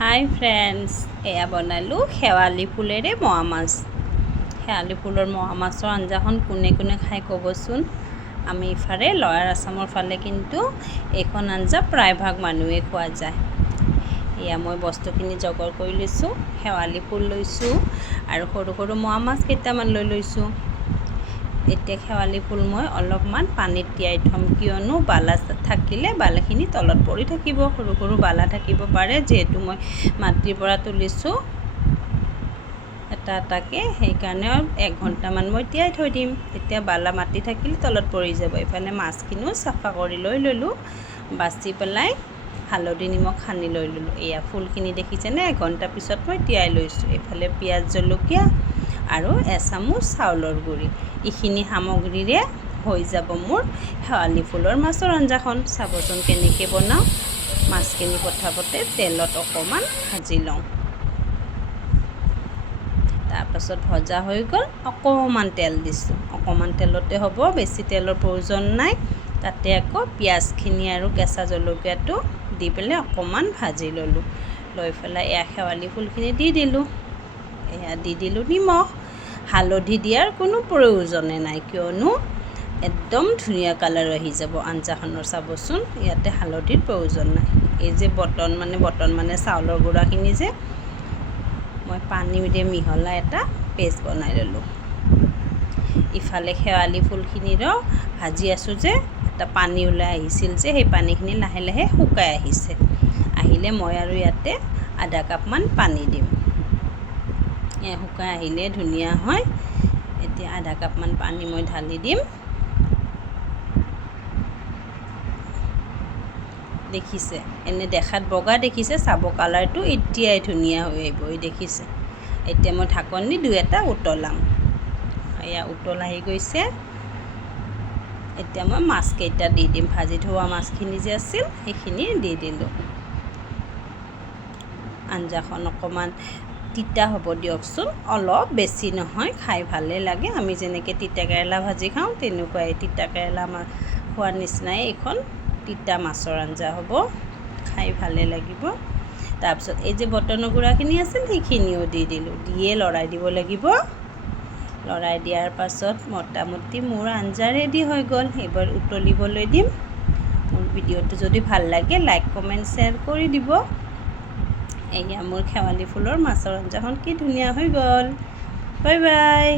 হাই friends, এয়া বনালোঁ শেৱালি ফুলেৰে মোৱা মাছ। শেৱালি ফুলৰ মোৱা মাছৰ আঞ্জাখন কোনে কোনে খাই ক'বচোন। আমি ইফালে লয়াৰ আছামৰ ফালে কিন্তু এইখন আঞ্জা প্ৰায়ভাগ মানুহে খোৱা যায়। এয়া মই বস্তুখিনি জোগাৰ কৰি লৈছোঁ। শেৱালি ফুল লৈছোঁ আৰু সৰু সৰু মোৱা মাছ কেইটামান লৈ লৈছোঁ। এতিয়া শেৱালি ফুল মই অলপমান পানীত তিয়াই থ'ম, কিয়নো বালা থাকিলে বালাখিনি তলত পৰি থাকিব, সৰু সৰু বালা থাকিব পাৰে, যিহেতু মই মাটিৰ পৰা তুলিছোঁ এটা এটাকৈ, সেইকাৰণে 1 ঘণ্টামান মই তিয়াই থৈ দিম। তেতিয়া বালা মাটি থাকিলে তলত পৰি যাব। এইফালে মাছখিনিও চাফা কৰি লৈ ল'লোঁ, বাচি পেলাই হালধি নিমখ সানি লৈ ল'লোঁ। এয়া ফুলখিনি দেখিছেনে, 1 ঘণ্টা পিছত মই তিয়াই লৈছোঁ। এইফালে পিঁয়াজ জলকীয়া আৰু এচামুচ চাউলৰ গুড়ি, এইখিনি সামগ্ৰীৰে হৈ যাব মোৰ শেৱালি ফুলৰ মাছৰ আঞ্জাখন। চাবচোন কেনেকৈ বনাওঁ। মাছখিনি প্ৰথমতে তেলত অকণমান ভাজি লওঁ, তাৰপাছত ভজা হৈ গ'ল, অকণমান তেল দিছোঁ। অকণমান তেলতে হ'ব, বেছি তেলৰ প্ৰয়োজন নাই। তাতে আকৌ পিঁয়াজখিনি আৰু কেঁচা জলকীয়াটো দি পেলাই অকণমান ভাজি ল'লোঁ। লৈ পেলাই এয়া শেৱালি ফুলখিনি দি দিলোঁ। এয়া দি দিলোঁ নিমখ। হালধি দিয়াৰ কোনো প্ৰয়োজনে নাই, কিয়নো একদম ধুনীয়া কালাৰ আহি যাব আঞ্জাখনৰ। চাবচোন, ইয়াতে হালধিৰ প্ৰয়োজন নাই। এই যে বটন মানে চাউলৰ গুড়াখিনি যে মই পানীৰে মিহলাই এটা পেষ্ট বনাই ল'লোঁ। ইফালে শেৱালি ফুলখিনিৰো ভাজি আছোঁ যে এটা পানী ওলাই আহিছিল যে, সেই পানীখিনি লাহে লাহে শুকাই আহিছে। আহিলে মই আৰু ইয়াতে আধা কাপমান পানী দিম। শুকাই আহিলে ধুনীয়া হয়। এতিয়া আধা কাপমান পানী মই ঢালি দিম। দেখিছে, এনে দেখাত বগা দেখিছে, চাব কালাৰটো এতিয়াই ধুনীয়া হৈ আহিব। দেখিছে, এতিয়া মই ঢাকন দি 2-এটা উতলাম। এয়া উতল আহি গৈছে। এতিয়া মই মাছকেইটা দি দিম। ভাজি থোৱা মাছখিনি যে আছিল সেইখিনি দি দিলোঁ। আঞ্জাখন অকণমান তিতা হ'ব দিয়কচোন, অলপ, বেছি নহয়, খাই ভালেই লাগে। আমি যেনেকৈ তিতা কেৰেলা ভাজি খাওঁ তেনেকুৱাই, তিতা কেৰেলা খোৱাৰ নিচিনাই এইখন তিতা মাছৰ আঞ্জা হ'ব, খাই ভালে লাগিব। তাৰপিছত এই যে বটনৰ গুড়াখিনি আছিল সেইখিনিও দি দিলোঁ। দিয়ে লৰাই দিব লাগিব। লৰাই দিয়াৰ পাছত মোটামুটি মোৰ আঞ্জা ৰেডি হৈ গ'ল। এইবাৰ উতলিবলৈ দিম। মোৰ ভিডিঅ'টো যদি ভাল লাগে লাইক কমেণ্ট শ্বেয়াৰ কৰি দিব। এয়া মোৰ শেৱালি ফুলৰ মাছৰ আঞ্জাখন কি ধুনীয়া হৈ গ'ল। Bye bye.